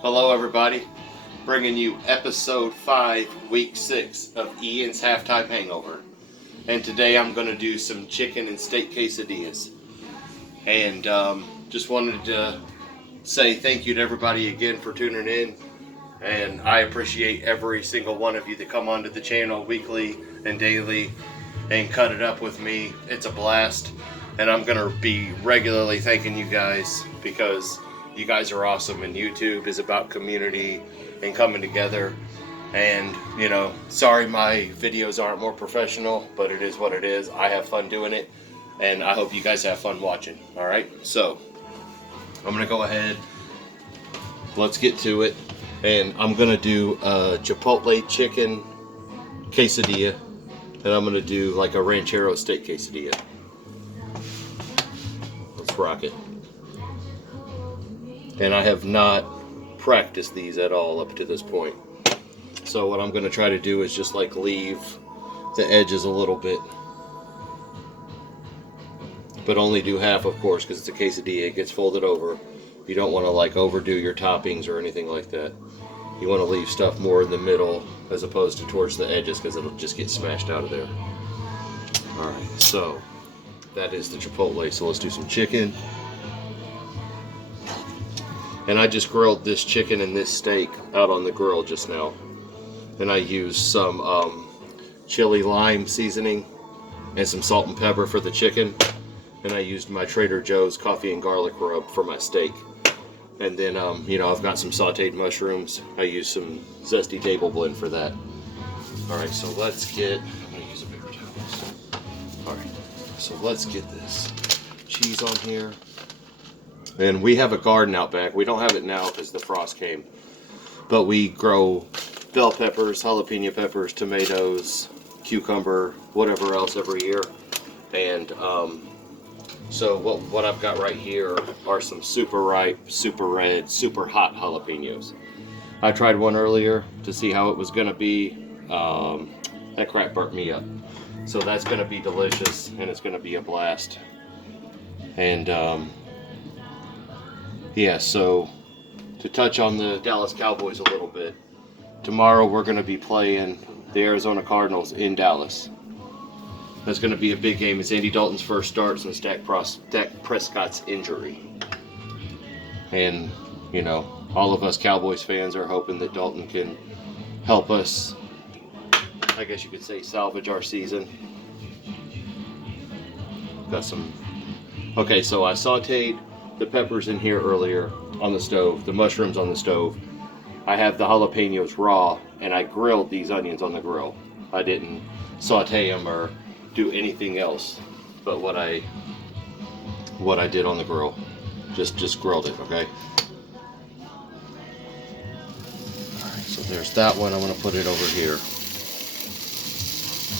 Hello everybody, bringing you episode 5, week 6 of Ian's Halftime Hangover. And today I'm going to do some chicken and steak quesadillas. And just wanted to say thank you to everybody again for tuning in. And I appreciate every single one of you that come onto the channel weekly and daily and cut it up with me. It's a blast. And I'm going to be regularly thanking you guys because you guys are awesome, and YouTube is about community and coming together. And you know, sorry my videos aren't more professional, but it is what it is. I have fun doing it, and I hope you guys have fun watching. Alright, so I'm gonna go ahead, let's get to it. And I'm gonna do a chipotle chicken quesadilla, and I'm gonna do like a ranchero steak quesadilla. Let's rock it. And I have not practiced these at all up to this point. So what I'm going to try to do is just like leave the edges a little bit. But only do half, of course, because it's a quesadilla. It gets folded over. You don't want to like overdo your toppings or anything like that. You want to leave stuff more in the middle as opposed to towards the edges, because it'll just get smashed out of there. Alright, so that is the chipotle. So let's do some chicken. And I just grilled this chicken and this steak out on the grill just now. And I used some chili lime seasoning and some salt and pepper for the chicken. And I used my Trader Joe's coffee and garlic rub for my steak. And then, you know, I've got some sauteed mushrooms. I used some zesty table blend for that. Alright, so let's get, I'm going to use a paper towel. Alright, so let's get this cheese on here. And we have a garden out back. We don't have it now because the frost came. But we grow bell peppers, jalapeno peppers, tomatoes, cucumber, whatever else every year. And so what I've got right here are some super ripe, super red, super hot jalapenos. I tried one earlier to see how it was going to be. That crap burnt me up. So that's going to be delicious, and it's going to be a blast. And yeah, so to touch on the Dallas Cowboys a little bit, tomorrow we're going to be playing the Arizona Cardinals in Dallas. That's going to be a big game. It's Andy Dalton's first start since Dak Prescott's injury. And, you know, all of us Cowboys fans are hoping that Dalton can help us, I guess you could say, salvage our season. Got some... Okay, so I sauteed the peppers in here earlier on the stove, the mushrooms on the stove. I have the jalapenos raw, and I grilled these onions on the grill. I didn't saute them or do anything else but what I did on the grill. Just grilled it, okay? Alright, so there's that one. I'm going to put it over here.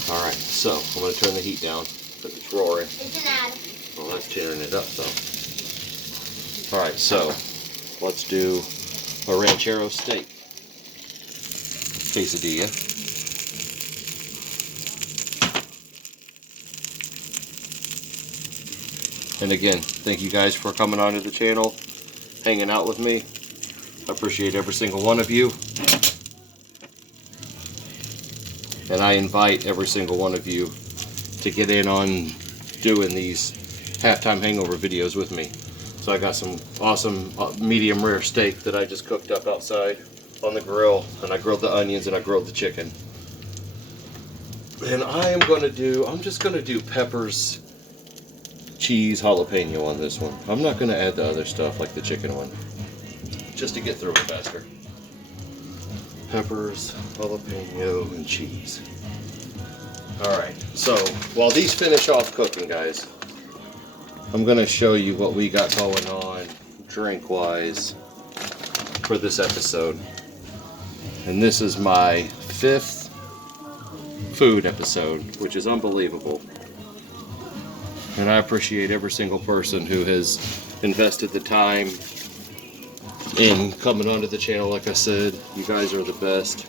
Alright, so I'm going to turn the heat down because it's roaring. It's an ad. Well, that's tearing it up, though. Alright, so let's do a ranchero steak quesadilla. And again, thank you guys for coming onto the channel, hanging out with me. I appreciate every single one of you. And I invite every single one of you to get in on doing these halftime hangover videos with me. So I got some awesome medium rare steak that I just cooked up outside on the grill, and I grilled the onions and I grilled the chicken. And I'm just gonna do peppers, cheese, jalapeno on this one. I'm not gonna add the other stuff like the chicken one, just to get through it faster. Peppers, jalapeno, and cheese. Alright, so while these finish off cooking, guys, I'm going to show you what we got going on drink-wise for this episode. And this is my 5th food episode, which is unbelievable. And I appreciate every single person who has invested the time in coming onto the channel. Like I said, you guys are the best.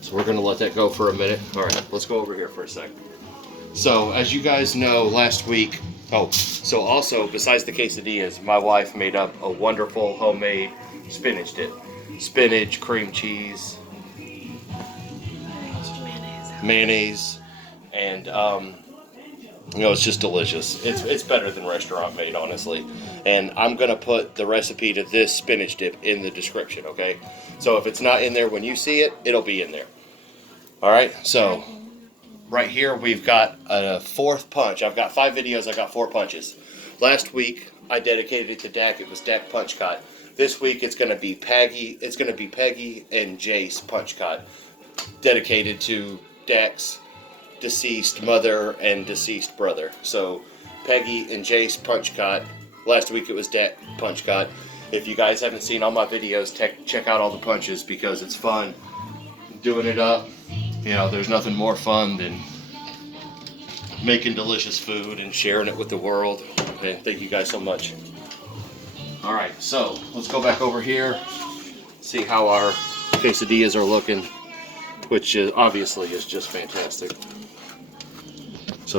So we're going to let that go for a minute. Alright, let's go over here for a sec. So, as you guys know, last week Oh, so also, besides the quesadillas, my wife made up a wonderful homemade spinach dip. Spinach, cream cheese, mayonnaise, and it's just delicious. It's better than restaurant made, honestly. And I'm gonna put the recipe to this spinach dip in the description, okay? So if it's not in there when you see it, it'll be in there. All right, so right here we've got a fourth punch. I've got 5 videos, I got 4 punches. Last week I dedicated it to Dak. It was Dak punch cut. This week it's gonna be Peggy and Jace punch cut, dedicated to Dak's deceased mother and deceased brother. So Peggy and Jace punch cut. Last week it was Dak punch cut. If you guys haven't seen all my videos, check out all the punches because it's fun doing it up. There's nothing more fun than making delicious food and sharing it with the world. And thank you guys so much. All right, so let's go back over here, see how our quesadillas are looking, which obviously is just fantastic.